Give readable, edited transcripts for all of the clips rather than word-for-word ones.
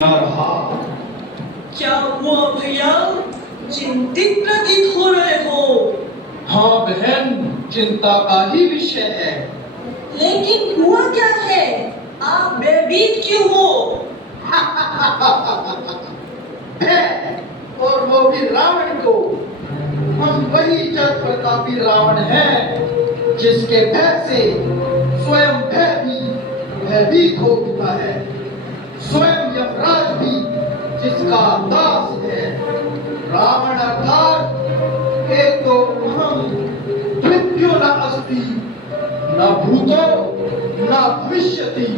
रहा। क्या हुआ भैया, चिंतित प्रतीत हो रहे हो? हाँ बहन, चिंता का ही विषय है। लेकिन हुआ क्या है? आप भयभीत क्यों हो? है, और वो भी रावण को। हम वही जग प्रतापी रावण हैं, जिसके भय से स्वयं भयभीत हो चुका है। स्वयं यमराज भी जिसका दास है। रावण अर्थात एक तो हम मृत्यु न अस्ति न भूतो न भविष्यति।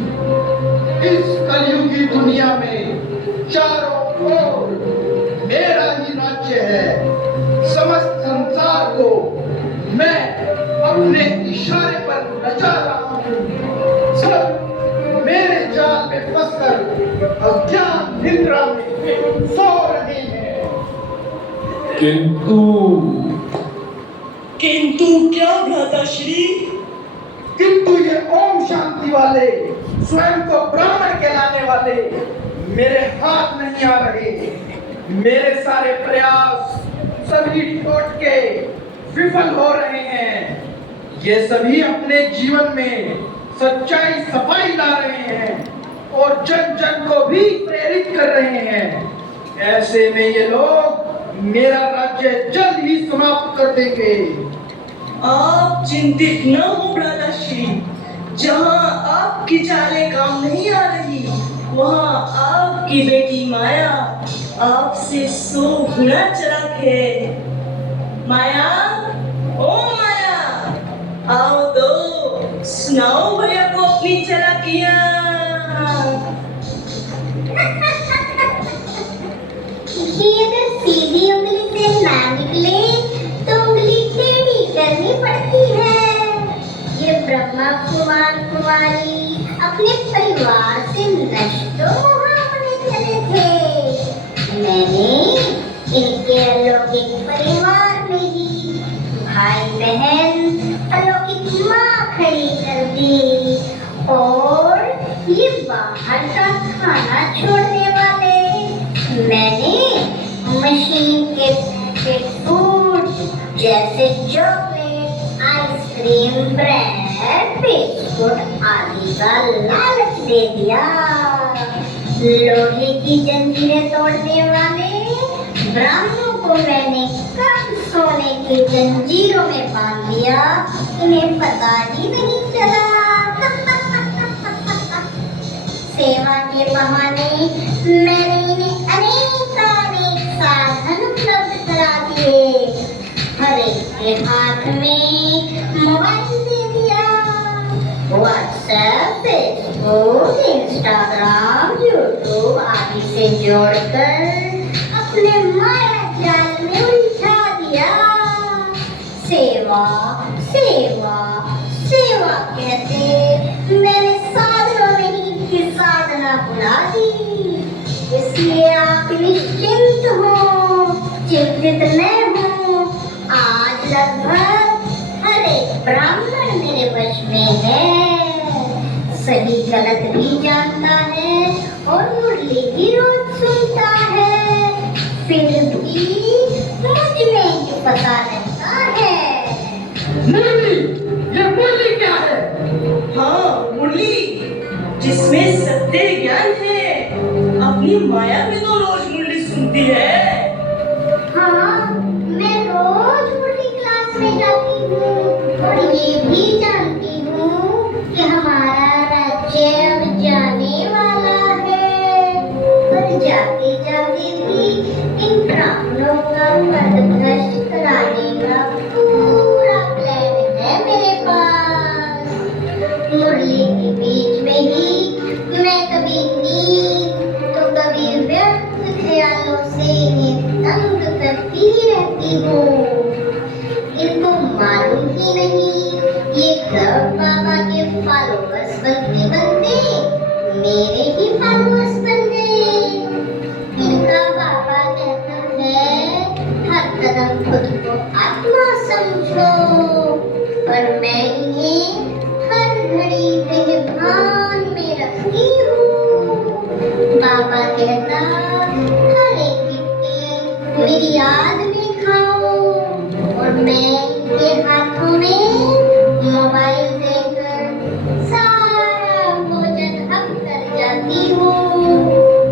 इस कलयुगी दुनिया में चारों ओर मेरा ही राज्य है। समस्त संसार को मैं अपने इशारे पर नचा रहा हूँ। सब मेरे जाल में फंसकर अज्ञान निद्रा में सो रहे हैं। किंतु क्या भ्राताश्री? किंतु ये ओम शांति वाले, स्वयं को ब्राह्मण कहलाने वाले मेरे हाथ नहीं आ रहे। मेरे सारे प्रयास सभी टोटके विफल हो रहे हैं। ये सभी अपने जीवन में सच्चाई सफाई ला रहे हैं और जन जन को भी प्रेरित कर रहे हैं। ऐसे में ये लोग मेरा राज्य जल्द ही समाप्त कर देंगे। आप चिंतित न हो भ्राताश्री। जहाँ आपकी चालें काम नहीं आ रही, वहाँ आपकी बेटी माया आपसे 100 गुना चलाक है। माया, ओ माया, आओ तो सुनाओ भैया को अपनी चालाकियाँ। ये अगर सीधी उंगली से ना निकले तो उंगली टेढ़ी करनी पड़ती है। ये ब्रह्मा कुमार कुमारी अपने परिवार से नष्टों होने चले थे। मैंने इनके अलौकिक परिवार में ही भाई बहन अलौकिक माँ खड़ी कर दी। और ये बाहर का खाना छोड़ने वाले मैंने मशीन के पैकेट फूड जैसे चॉकलेट, आइसक्रीम, ब्रेड, बिस्कुट आदि का लालच दे दिया। लोहे की जंजीरें तोड़ने वाले ब्राह्मणों को मैंने कब सोने की जंजीरों में बांध दिया, इन्हें पता ही नहीं चला। सेवा के बहाने मैंने इन्हें अनेक साधन उपलब्ध करा दिए। हर एक के हाथ में मोबाइल दे दिया। व्हाट्सएप, फेसबुक, इंस्टाग्राम, यूट्यूब आदि से जोड़कर अपने माया जाल में उलझा दिया। सेवा सेवा सेवा कहते मैंने साधनों में ही साधना बुला दी। इसलिए आप निश्चिंत हो, चिंतित न हो। आज लगभग हर एक ब्राह्मण मेरे वश में है। सही गलत भी जानता है और मुरली भी रोज सुनता है। फिर भी मुझ में ये पता रहता है। मुरली, ये मुरली क्या है? हाँ, मुरली, जिसमें सत्य ज्ञान है। अपनी माया में तो रोज मुरली सुनती है। हाँ, मैं रोज मुरली क्लास में जाती हूँ और ये भी जानती हूँ कि हमारा राज्य अब जाने वाला है। और जाते जाते भी इन ब्राह्मणों का पदभ्रष्ट कराने का पूरा प्लान है मेरे पास। मुरली के बीच में ही मैं कभी नींद तो कभी व्यर्थ ख्यालों से इन्हें तंग करती रहती हूँ। इनको मालूम ही नहीं ये कब बाबा के फॉलोअर्स बनते बनते मेरे ही फॉलोअर्स बन गए। इनका बाबा कहता है हर कदम खुद को आत्मा समझो, पर मैं इन्हें हर घड़ी देहभान में रखती हूँ। बाबा पापा कहता हर एक टिक्की मेरी याद में खाओ, और मैं इनके हाथों में मोबाइल देकर सारा भोजन हम कर जाती हूँ।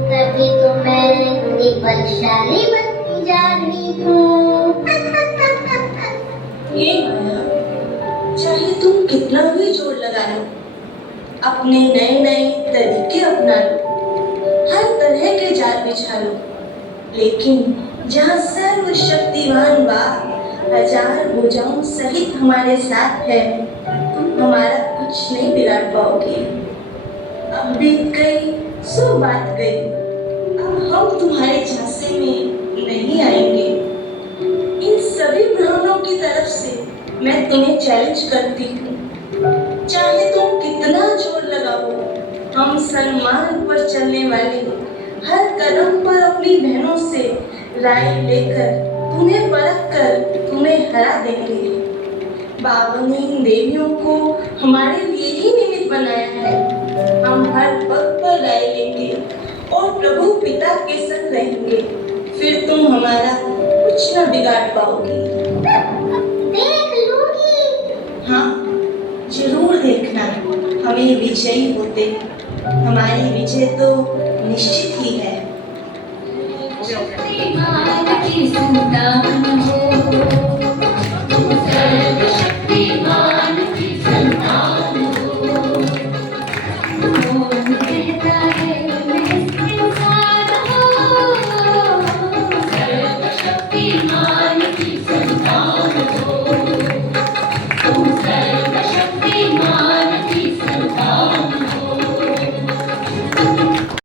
तभी तो मैं एक बलशाली बनती जा रही हूँ। ये माया, चाहे तुम कितना भी जोर लगा लो, अपने नए नए तरीके अपना लो, हर तरह के जाल बिछा लो, लेकिन जहाँ सर्वशक्तिवान बाप हजार भुजाओं सहित हमारे साथ है, तुम हमारा कुछ नहीं बिगाड़ पाओगे। अब बीत गई सो बात गई, अब हम तुम्हारे झांसे में नहीं आएंगे। इन सभी ब्राह्मणों की तरफ से मैं तुम्हें चैलेंज करती हूँ, चाहे तुम कितना जोर लगाओ, हम सलमान पर चलने वाले हर कदम पर अपनी बहनों से राय लेकर तुम्हें परख कर तुम्हें हरा देंगे। बाबा ने इन देवियों को हमारे लिए ही निमित्त बनाया है। हम हर पग पर राय लेंगे और प्रभु पिता के संग रहेंगे, फिर तुम हमारा कुछ न बिगाड़ पाओगी। देख लूंगी। हाँ, जरूर देखना, हमें विजयी होते। हमारी विजय तो निश्चित ही है।